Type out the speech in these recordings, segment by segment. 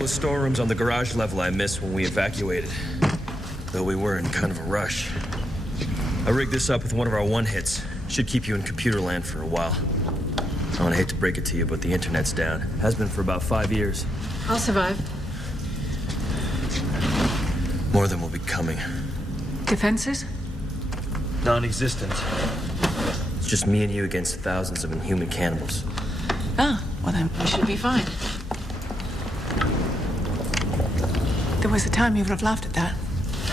couple of storerooms on the garage level I missed when we evacuated. Though we were in kind of a rush. I rigged this up with one of our one-hits. Should keep you in computer land for a while. I hate to break it to you, but the internet's down. Has been for about 5 years. I'll survive. More than will be coming. Defenses? Non-existent. It's just me and you against thousands of inhuman cannibals. Ah, well then we should be fine. There was a time you would have laughed at that.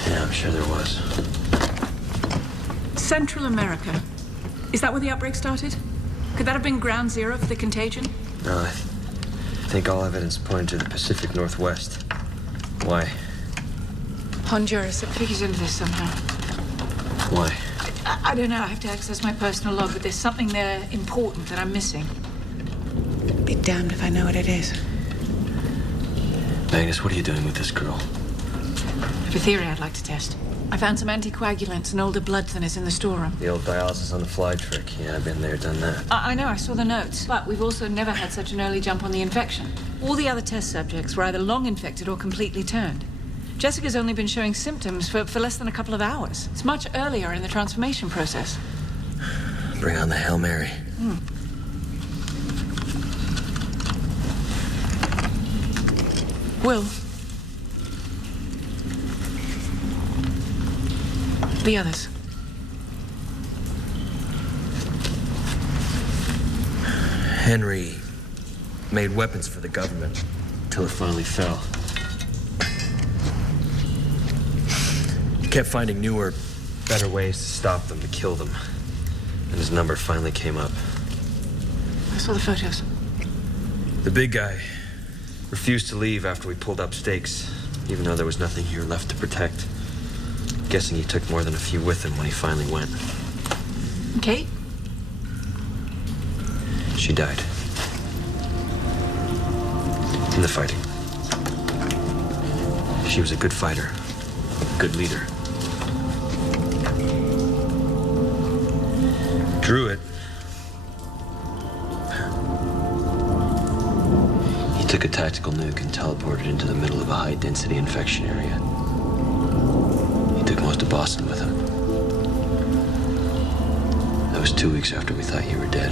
Yeah, I'm sure there was. Central America. Is that where the outbreak started? Could that have been ground zero for the contagion? No, I think all evidence pointed to the Pacific Northwest. Why? Honduras. It figures into this somehow. Why? I don't know. I have to access my personal log, but there's something there important that I'm missing. Be damned if I know what it is. Magnus, what are you doing with this girl? I have a theory I'd like to test. I found some anticoagulants and older blood thinners in the storeroom. The old dialysis on the fly trick. Yeah, I've been there, done that. I know, I saw the notes. But we've also never had such an early jump on the infection. All the other test subjects were either long infected or completely turned. Jessica's only been showing symptoms for less than a couple of hours. It's much earlier in the transformation process. Bring on the Hail Mary. Will. The others. Henry made weapons for the government till it finally fell. He kept finding newer, better ways to stop them, to kill them. And his number finally came up. I saw the photos. The big guy refused to leave after we pulled up stakes, even though there was nothing here left to protect. Guessing he took more than a few with him when he finally went. Kate? She died. In the fighting. She was a good fighter, a good leader. Druid. He took a tactical nuke and teleported into the middle of a high-density infection area. He took most of Boston with him. That was 2 weeks after we thought you were dead.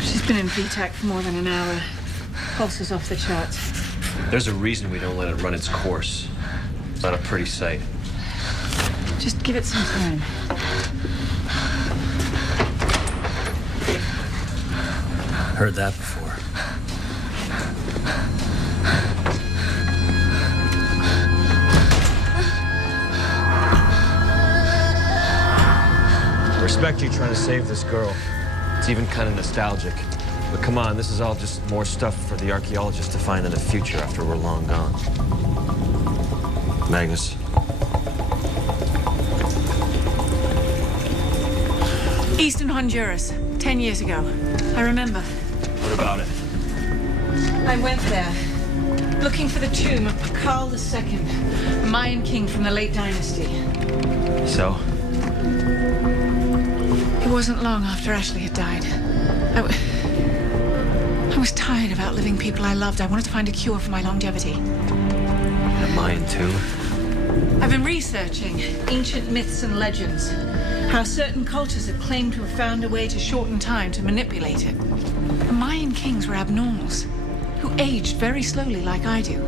She's been in VTAC for more than an hour. Pulse is off the charts. There's a reason we don't let it run its course. It's not a pretty sight. Just give it some time. Heard that before. I respect you trying to save this girl. It's even kind of nostalgic. But come on, this is all just more stuff for the archaeologists to find in the future after we're long gone. Magnus. Eastern Honduras, 10 years ago. I remember. What about it? I went there, looking for the tomb of Pakal II, a Mayan king from the late dynasty. So? It wasn't long after Ashley had died. I was tired of outliving people I loved. I wanted to find a cure for my longevity. A Mayan tomb? I've been researching ancient myths and legends, how certain cultures have claimed to have found a way to shorten time to manipulate it. The Mayan kings were abnormals, who aged very slowly like I do.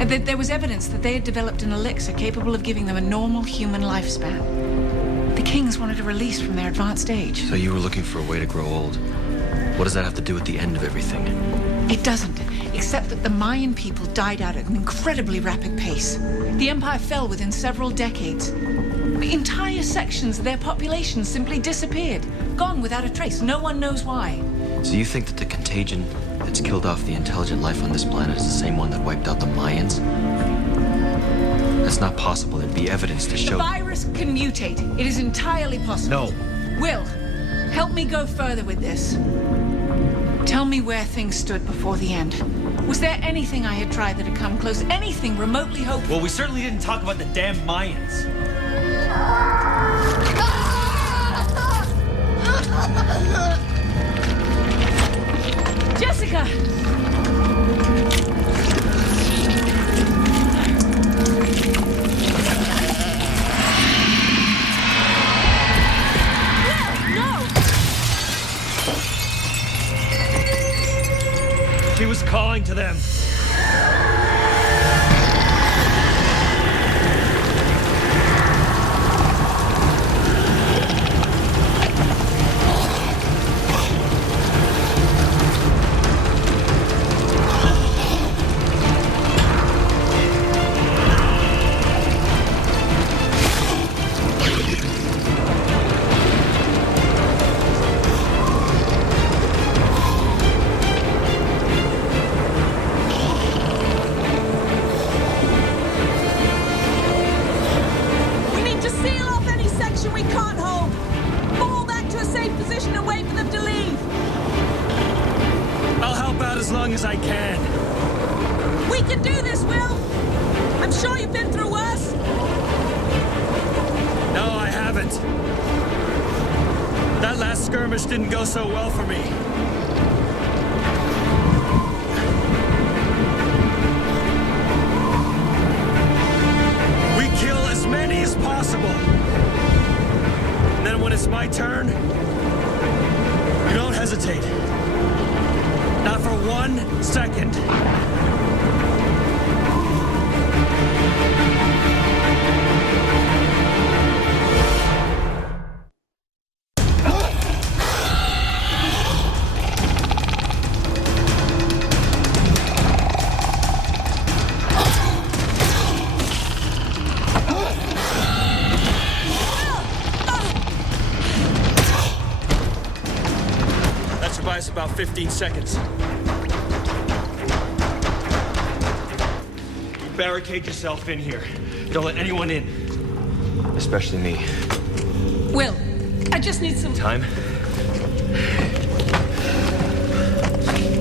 And there was evidence that they had developed an elixir capable of giving them a normal human lifespan. The kings wanted a release from their advanced age. So you were looking for a way to grow old. What does that have to do with the end of everything? It doesn't, except that the Mayan people died out at an incredibly rapid pace. The empire fell within several decades. Entire sections of their population simply disappeared, gone without a trace. No one knows why. So you think that the contagion that's killed off the intelligent life on this planet is the same one that wiped out the Mayans? That's not possible. There'd be evidence to show... The virus can mutate. It is entirely possible. No. Will, help me go further with this. Tell me where things stood before the end. Was there anything I had tried that had come close? Anything remotely hopeful? Well, we certainly didn't talk about the damn Mayans. Jessica! She was calling to them. As long as I can. We can do this, Will! I'm sure you've been through worse. No, I haven't. That last skirmish didn't go so well for me. We kill as many as possible. And then when it's my turn, you don't hesitate. Not for 1 second. That should buy us about 15 seconds. Barricade yourself in here. Don't let anyone in. Especially me. Will, I just need some Time?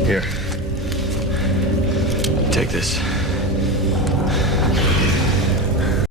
Here. Take this.